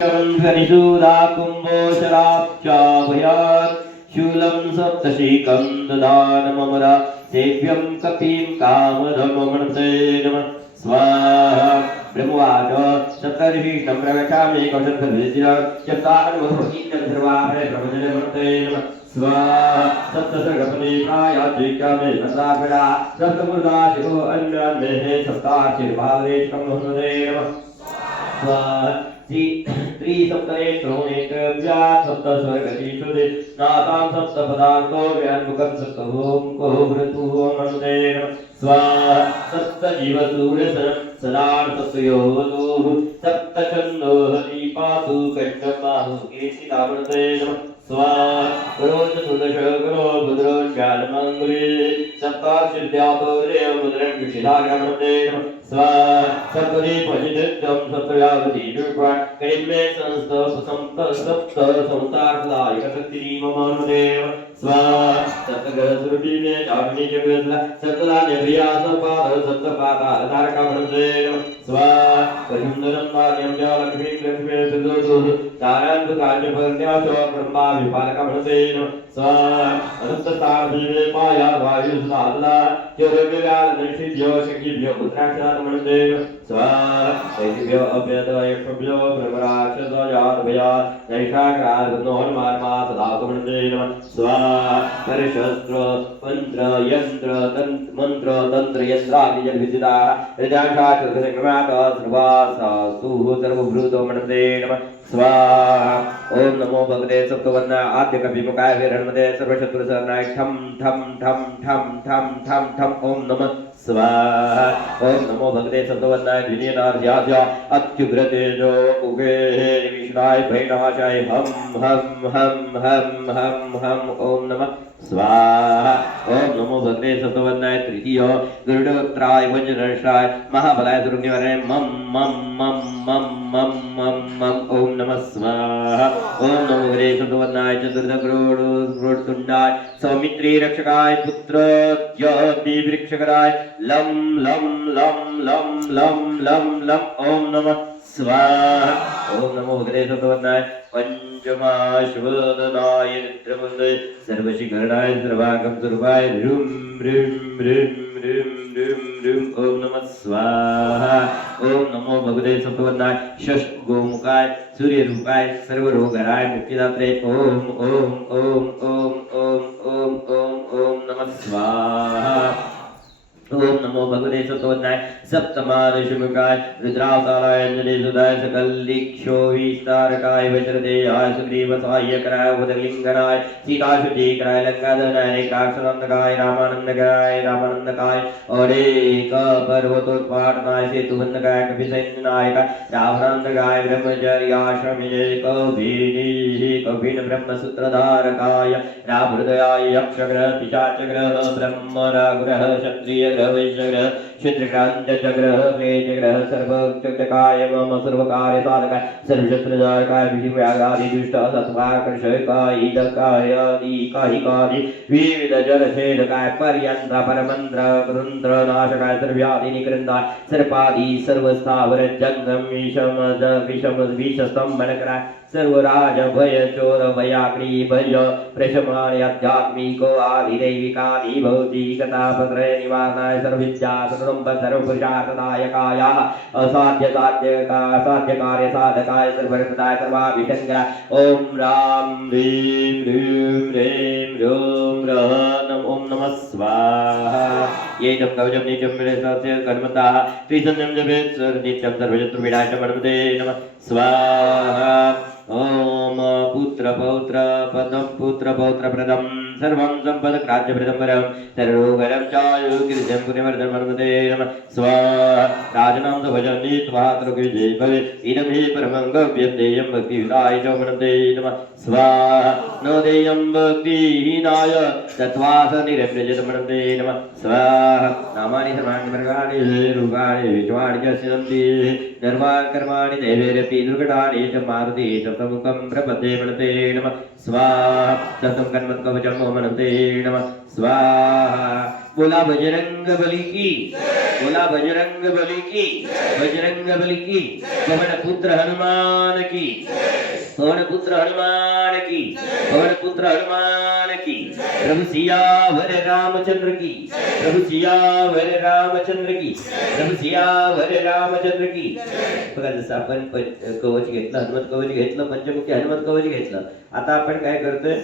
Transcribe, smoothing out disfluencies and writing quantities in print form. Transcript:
निषूदा कुम्भोशराक्षाभयात् शूलं सप्तशीकं ददानममरा सेव्यं कपिं कामधममनसे नमः स्वाहा ब्रह्मवाच सप्तर्षीष्टं प्रगच्छामि कौशलसर्वसिद्धिं चत्वारवभूतिं सर्वाभरे ब्रह्मजनमनसे नमः स्वाहा सप्तसर्गपदे प्रायाचिकामे सदापरा सप्तमूर्धा शिरो अन्यान्मेः सप्तार्चिर्भावेष्टं हनुमते नमः स्वाहा त्रिसप्तनेत्रोनेकव्या सप्तस्वर्गतीषुदे नातां सप्तपदान्तो व्यान्मुखं सप्तभूमुखो वृतुमनुते स्वाहा सप्तजीवसूर्यसनं सदार्थसयोः सप्तछन्दो हरिपातु कण्ठमाहु कीर्तितामृते स्वाहा करो चतुर्दश करो भद्रोज्ञानमङ्गले सप्तार्षिद्यातो मुद्रं विशिलाग्रमते स्वाहा सप्तदे पञ्चदत्तं सप्तयावती दुर्गान् करिमे सप्त संसारदायकशक्तिममनुते स्वाहा सप्तग्रहस्वरूपिणे चारुणी जगद्ला सप्तदाने प्रिया सप्ताद सप्तपादारकमते स्वाहा परिसुन्दरं भाग्यं च लक्ष्मीं लक्ष्मीं सुदोषो तारान्तु कार्यपर्यासो ब्रह्मा विपालकमते स्वाहा अनन्तताभिवे माया वायुस्तादला चोरविरालनिषिद्यो शक्तिभ्यो उत्तराक्षातमते स्वाहा दैत्यभ्यो अभ्यदयक्षभ्यो ब्रह्मराक्षसजातभयात् नैषाग्रार्गुणोन्मार्मा सदाकमते नमः स्वाहा परशस्त्र मंत्र यंत्र मंत्र तंत्र यंत्रादिजगविदिताः हृदयाक्षाचतुर्संक्रमाः सर्वासास्तु सर्वभूतो मनते नमः स्वाहा ओम नमो भगवते सप्तवर्णाय आद्य कपिमुखाय हिरण्मते सर्वशत्रुसहनाय ठम ठम ठम ठम ठम ठम ठम ओम नमः स्वाहा ओम नमो भगवते सप्तवर्णाय द्विनीनार्ध्याय अत्युग्रतेजो कुगे विष्णाय भैरवाचाय हम हम हम हम हम हम ओम नमः स्वाहा ओम नमो भगवते सप्तवर्णाय तृतीय गरुडवक्त्राय वज्रनश्राय महाबलाय दुर्गनिवारणाय मम मम मम मम मम मम मम ओम नमः स्वाहा ओम नमो भगवते सप्तवर्णाय चतुर्दग्रोडुंडाय सौमित्री रक्षकाय पुत्र ज्योति वृक्षकराय लम लम लम लम लम लम लम ओम नमः स्वाहा ओम नमो भगवते सप्तवर्णाय पंचमाश्वदनाय नित्यमुदे सर्वशिखरणाय सर्वांगम स्वरूपाय ह्रीं ह्रीं ह्रीं ह्रीं ह्रीं ह्रीं ओम नमः स्वाहा ओम नमो भगवते सप्तवर्णाय षष्ठगोमुखाय सूर्यरूपाय सर्वरोगहराय मुक्तिदात्रे ओम ओम ओम ओम ओम ओम ओम ओम नमः स्वाहा ओम नमो भगवते सप्तवर्णाय सप्तमादशमुखाय रुद्रावताराय अंजलिसुधाय सकलदिक्षोभिस्तारकाय वज्रदेहाय सुग्रीवसहायकराय उदलिंगनाय सीताशुद्धीकराय लंकादहनाय नेत्राक्षरान्तकाय रामानन्दकाय रामानन्दकाय और एक पर्वतोत्पाटनाय सेतुबन्धकाय कपिसैन्यनायकाय रावणान्तकाय ब्रह्मचर्याश्रमिजे कभिन ब्रह्मसूत्रधारकाय रामहृदयाय यक्षग्रह पिशाचग्रह ब्रह्मराग्रह क्षत्रिय वैश्यग्रह क्षुद्रक्रान्तग्रह प्रेतग्रह सर्वचक्रकाय मम सर्वकार्य साधकाय सर्वशत्रुधारकाय विधिव्यागादिदुष्ट सत्वाकर्षकाय ईदकाय आदिकाहिकादि विविध जलछेदकाय पर्यन्त्र परमन्त्र कृन्द्र नाशकाय सर्व्याधि निकृन्दाय सर्पादि सर्वस्थावर जंगम विषम विषस्तंभनकराय सर्वराज भय चोर भयाग्नि भय प्रशमनाय आध्यात्मिको आदिदैविकादि भौतिकतापत्रय निवारणाय सर्वविद्या सर्वसंपद सर्वपुरुषार्थदायकाय असाध्य साधकाय सर्वप्रदाय सर्वाभिषङ्कराय ओम राम ह्रीं ह्रीं ह्रीं ह्रों रः ओम नमः स्वाहा ये जब कवचम नित्यम मेरे सत्य कर्मता त्रिसन्यम जपेत नित्यम सर्वशत्रुविनाशाय नमस्ते नमः स्वाहा ओम पुत्र पौत्र पदम पुत्र पौत्र प्रदम सर्वं संपद राज्य प्रदम्बरं सर्वरोगरं चायु कीर्तिं पुण्यवर्धनं नमस्ते नमः स्वाहा राजनां भजन्ति त्वात्रविजय भवे इदं हि परमं गव्यं भक्तिविदाय च नमस्ते नमः स्वाहा न देयं भक्तिहीनाय तत्त्वास निरभ्यजत नमस्ते नमः स्वाहा नामानि सर्वाणि वर्गाणि रूपाणि विश्वाणि च सिद्धन्ति धर्माणि कर्माणि देवैरपि दुर्घटानि च मारुति सप्तमुखं प्रपद्ये नमस्ते नमः स्वाहा सप्तं कन्मत्कवचं मनते नमः स्वाहा। बोला बजरंग बली की, बोला बजरंग बली की, बजरंग बली की। पवन पुत्र हनुमान की, पवन पुत्र हनुमान की, पवन पुत्र हनुमान की। प्रभु सियावर रामचंद्र की, प्रभु सियावर रामचंद्र की, प्रभु सियावर रामचंद्र की। बघा जसं आपण कवच घेतलं, हनुमत कवच घेतलं, पंचमुखी हनुमत कवच घेतलं, आता आपण काय करतोय